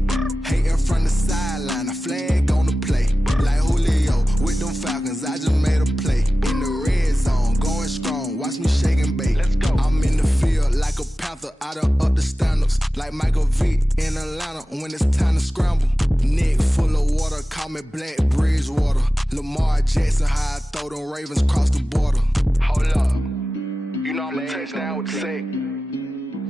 Hating from the sideline, a flag on the play. Like Julio with them Falcons, I just made a play. In the red zone, going strong, watch me shake and bake. Let's go. I'm in the field like a Panther, I done up the standards. Like Michael Vick in Atlanta when it's time to scramble. Neck full of water, call me Black Bridgewater. Lamar Jackson, how I throw them Ravens cross the border. Hold up. You know I'm a touchdown with the sack.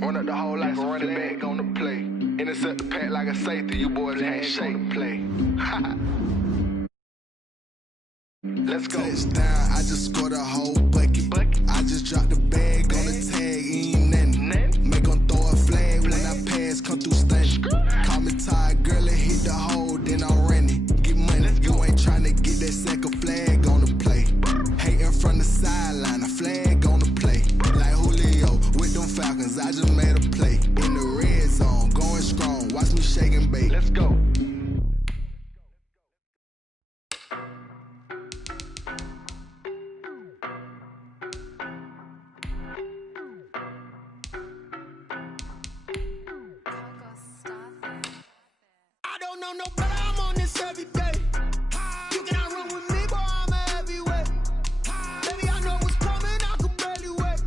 Run up the hole like a running back on the play. Intercept the pack like a safety. You boys ain't shake the play. Let's go. Touchdown, I just scored a whole bucket. I just dropped the bag on the tag, ain't nothing. Make 'em throw a flag when I pass, come through stunning. Call me tired, girl, and hit the hole, then I'm running. Get money, you ain't trying to get that second flag on the play. Hating from the sideline, a flag on the play. Like Julio with them Falcons, I just made a play. In the red zone, going strong, watch me shake and bake. Let's go. I don't know no better, I'm on this every day. You cannot run with me, boy, I'm a heavyweight. Baby, I know what's coming, I can barely wait.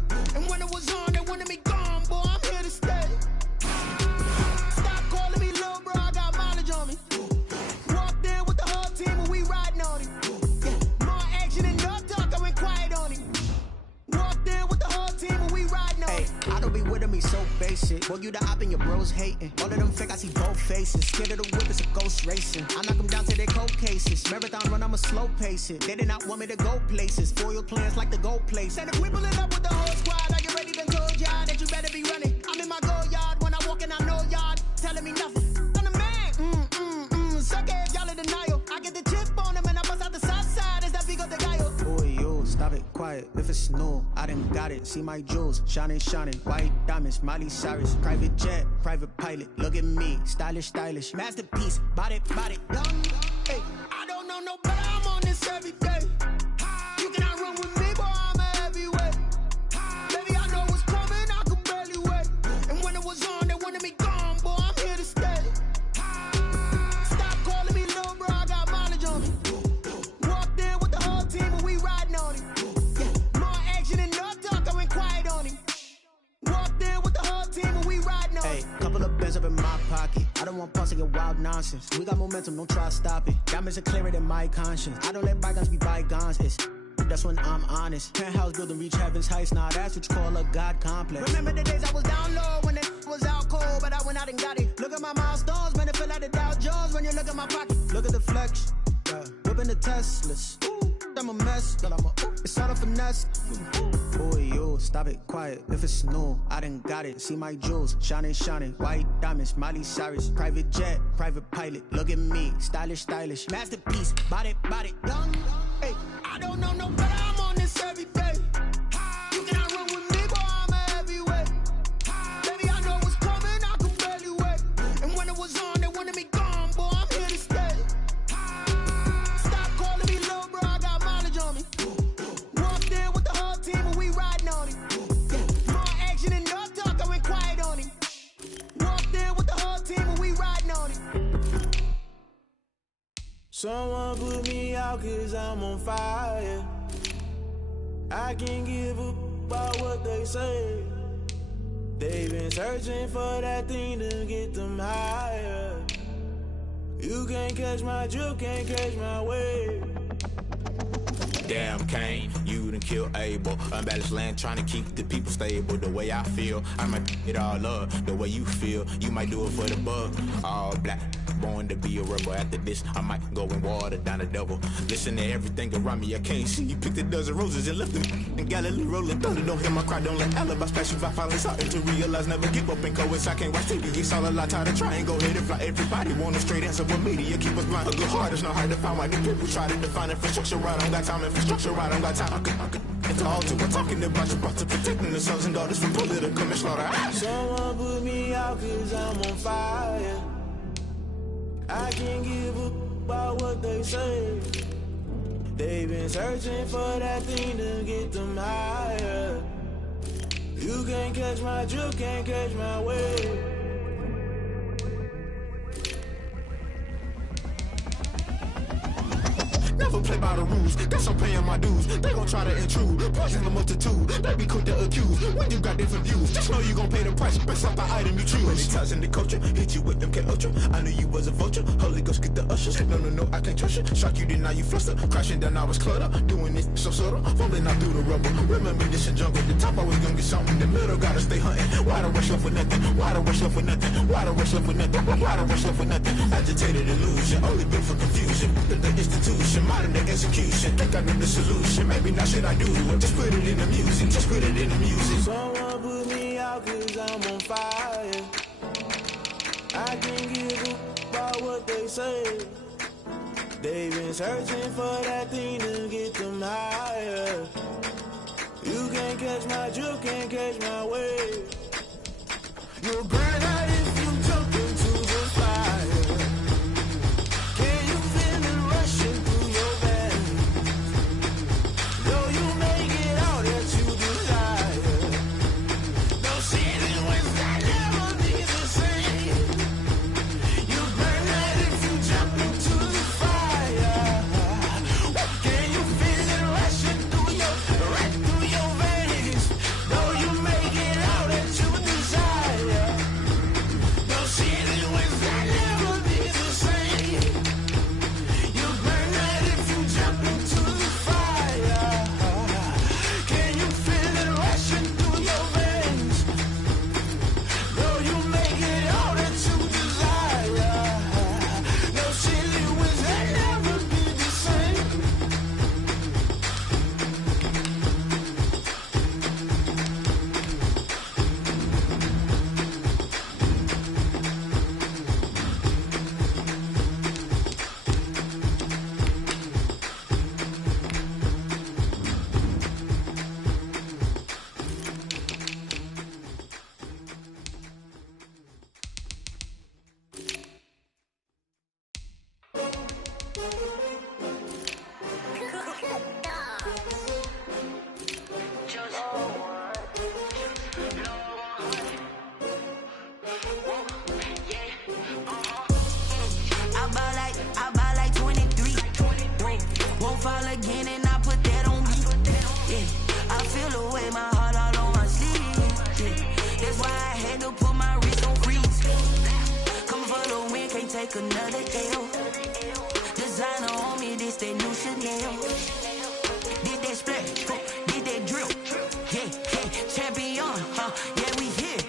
Boy, you the op and your bros hating. All of them fake, I see both faces. Scared of the whip, it's a ghost racing. I knock them down to their cold cases. Marathon run, I'ma slow pace it. They did not want me to go places. Foil plans like the gold place. And if we pulling up with the whole squad, I already been told y'all that you better be running. I'm in my go yard when I walk in, I know y'all telling me nothing. I'm the man. Suck if y'all in denial. I get the chip on them and I bust out the south side. Is that big of the guy? Boy, yo, stop it, quiet. If it's new, I done got it. See my jewels, shining, white diamonds, Miley Cyrus, private jet, private pilot. Look at me, stylish, masterpiece, body, young. Hey, I don't know no better. I'm on this every day. You cannot run with me, boy. I'm a heavyweight. Baby, I know what's coming. I could barely wait. And when it was on, they wanted me gone, boy. I'm here to stay. Stop calling me little bro. I got mileage on me. Walked in with the whole team and we riding on it. More action and no talk. I went quiet on him. Walked in with the whole team and we riding on it. Couple of bands up in my pocket. I don't want pulse to get wild nonsense. We got momentum, don't try to stop it. Diamonds are clearer than my conscience. I don't let bygones be bygones. That's when I'm honest. Penthouse building, reach heaven's heights. Now that's what you call a God complex. Remember the days I was down low when it was out cold, but I went out and got it. Look at my milestones, man, it feel like the Dow Jones when you look at my pocket. Look at the flex, whipping the Teslas. I'm a mess, but it's all a finesse. Boy, yo, stop it, quiet. If it's new, I done got it. See my jewels, shining, white diamonds, Miley Cyrus, private jet, private pilot. Look at me, stylish, masterpiece, body, young. Hey, I don't know no better. I'm on this every day. You cannot run with me, boy. I'm a heavyweight. Baby, I know what's coming. I could barely wait. And when it was on, they wanted me gone, boy. I'm here to stay. Stop calling me little bro. I got mileage on me. Walked in with the whole team and we riding on it. More action and no talk. I went quiet on him. Walked in with the whole team and we riding on it. Someone put me out cause I'm on fire. I can't give up about what they say. They've been searching for that thing to get them higher. You can't catch my drift, can't catch my wave. Damn Kane, you done killed Abel. Unbalanced land trying to keep the people stable. The way I feel, I might it all up. The way you feel, you might do it for the bug. All black, born to be a rebel. After this, I might go and water down the devil. Listen to everything around me, I can't see. You picked a dozen roses and left them in Galilee rolling thunder. Don't hear my cry, don't let alibis pass you by. Finally starting to realize, never give up and go inside. Can't watch TV, it's all a lot. Tired of trying, go ahead and fly. Everybody want a straight answer, but media keep us blind. A good heart is not hard to find. Why the people try to define infrastructure right? I don't got time, infrastructure right, I don't got time. I could it's all to we're talking about you, about to protecting the sons and daughters from political and slaughter. Someone put me out cause I'm on fire. I can't give up about what they say. They've been searching for that thing to get them higher. You can't catch my drift, can't catch my wave. Never play by the rules, guess I'm paying my dues. They gon' try to intrude, poison the multitude. They be quick to accuse, when you got different views. Just know you gon' pay the price, based off the item you choose. Many times in the culture, hit you with MK Ultra. I knew you was a vulture, Holy Ghost get the ushers. No, I can't trust you. Shock you, then now you fluster. Crashing down, I was cluttered. Doing this so subtle, falling out through the rubble. Remember this in jungle, the top always gonna get something. The middle gotta stay hunting. Why the rush left with nothing? Why the rush left with nothing? Why the rush left with nothing? Why the rush left with nothing? Agitated illusion, only built for confusion. The institution, modern day execution. Think I know the solution. Maybe not should I do it? Just put it in the music. Just put it in the music. Someone put me out cause I'm on fire. I can't give up about what they say. They've been searching for that thing to get them higher. You can't catch my drift, can't catch my wave. You'll burn out if you jump into the fire. Can you feel it rushing through your veins? Though you make it out that you desire. No ceiling without never be the same. You burn out if you jump into the fire. Can you feel it rushing through your veins? Though you make it out that you desire. take another L. Designer on me, this that new Chanel. Did that split, did that drill. Yeah, champion, yeah, we here.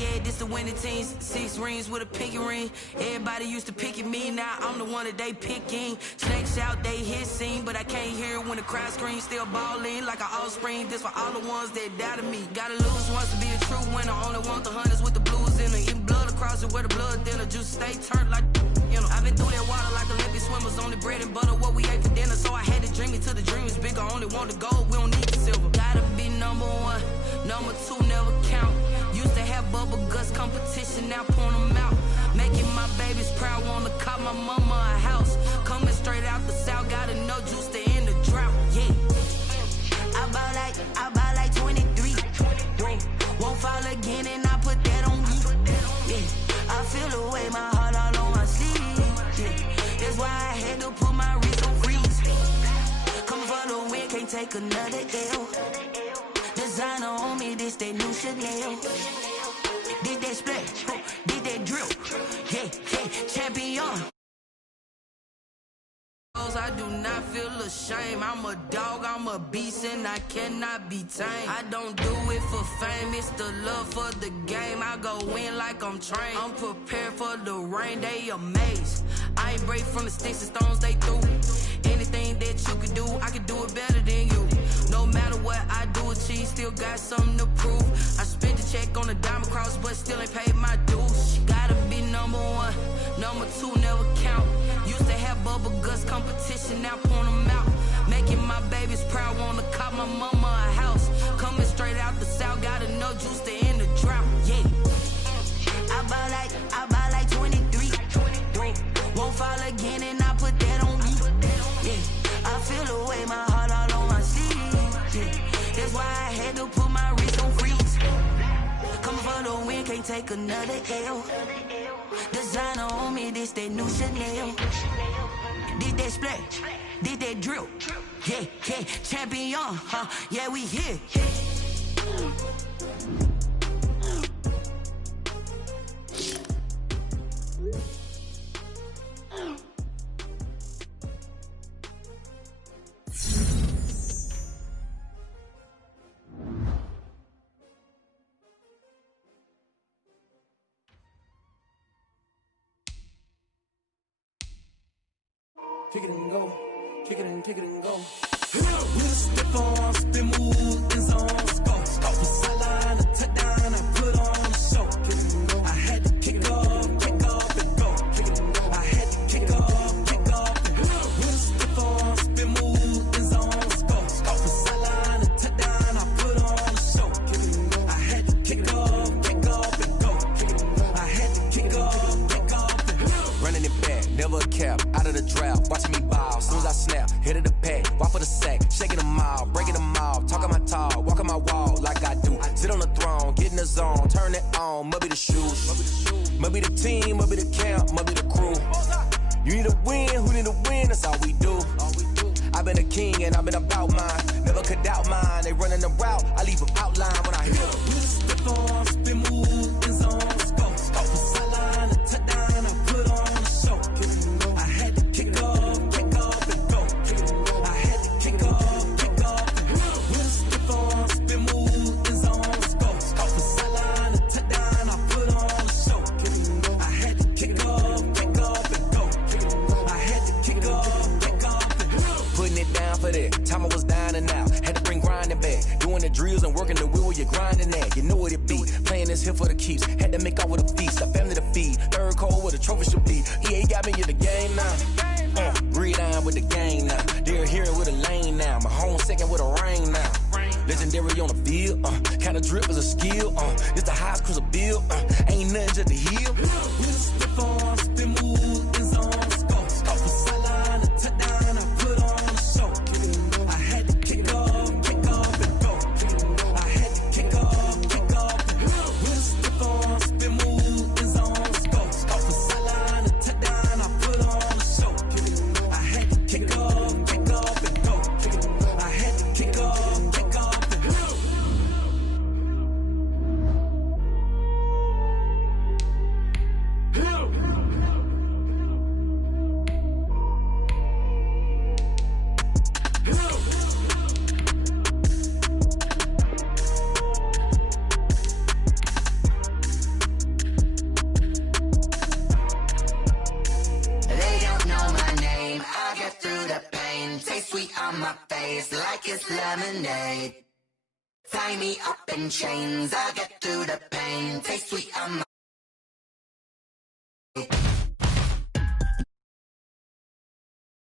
Yeah, this the winning teams. 6 rings with a pinky ring. Everybody used to pick at me, now I'm the one that they picking. Snakes out, they hissing, but I can't hear when the crowd screams. Still balling like an offspring. This for all the ones that doubted me. Gotta lose once to be a true winner. Only want the hunters with the blues in it. Eating blood across it where the blood dinner. Juice stay turned like, you know. I've been through that water like Olympic swimmers. Only bread and butter, what we ate for dinner. So I had to dream it till the dream is bigger. Only want the gold, we don't need the silver. Gotta be number 1, number 2 never count. Used to have bubble guts competition, now point them out. Making my babies proud, wanna call my mama a house. Coming straight out the south, gotta know juice to end the drought, yeah. I buy like 23. Won't fall again and I put that on me, yeah. I feel the way, my heart all on my sleeve, yeah. That's why I had to put my wrist on freeze. Coming for the win, can't take another L. Designer on me, this that new Chanel. Did that split, did that drill. Yeah, champion. I do not feel ashamed. I'm a dog, I'm a beast, and I cannot be tamed. I don't do it for fame, it's the love for the game. I go in like I'm trained. I'm prepared for the rain, they amazed. I ain't break from the sticks and stones they threw. Anything that you can do, I can do it better than you. No matter what I do, achieve, still got something to prove. I spent the check on the diamond cross, but still ain't paid my dues. Gotta be number 1, number 2 never count. Used to have bubble guts competition, now point them out. Making my babies proud, wanna call my mama a house. Coming straight out the south, gotta know juice to end the drought, yeah. I buy like 23. Won't fall again and I put that on me, yeah. I feel the way, my heart all on my sleeve, yeah. That's why I had to put my wrist on freeze. Coming for the win, can't take another L. Designer on me, this that new Chanel. Did that split, did that drill. Yeah, champion, yeah, we here. Kick it and go, kick it and go. With a stiff on, spin move, in zone, go. From sideline to touchdown, I put on a show. Kick it and go. I had to kick off and go. Kick it and go. I had to kick off and go. With a stiff on, spin move, in zone, go. From sideline to touchdown, I put on a show. Kick it and go. I had to kick off and go. Kick it and go. I had to kick off and go. Running it back, never a cap, out of the drought. Watching me ball, soon as I snap, hit of the pack, walk for the sack, shaking them all, breaking them all, talking my talk, walking my wall like I do. Sit on the throne, get in the zone, turn it on, must be the shoes, must be the team, must be the camp, must be the crew. You need a win, who need a win, that's all we do. I've been a king and I've been about mine, never could doubt mine. They running the route, I leave them outline when I hit them. We step on, spin move, in zone, go. From sideline to touchdown, I put on a show. I had to kick off and go. I had to kick off and go. We step on, spin move, in zone, go. From sideline to touchdown, I put on a show. I had to kick off and go. I had to kick off and go. Putting it down for that, time I was down and out, had to bring grinding back, doing the drills and working the wheel where you're grinding at, you know what it be, playing this here for the keeps, had to make out with a feast, a family to feed, third cold where the trophy should be, EA got me in the game now, breathe on with the game now, they're hearing with a lane now, my home second with a rain now, legendary on the field, kind of drip is a skill, it's the highest cruiser bill, ain't nothing just to heal. We step on, spin move, in zone, go. From sideline to touchdown, I put on a show. I had to kick off and go. I had to kick off and go. We step on, spin move, in zone, go. From sideline to touchdown, I put on a show. I had to kick off and go. I had to kick off and go. sweet on my face like it's lemonade. Tie me up in chains, I'll get through the pain. Taste sweet on my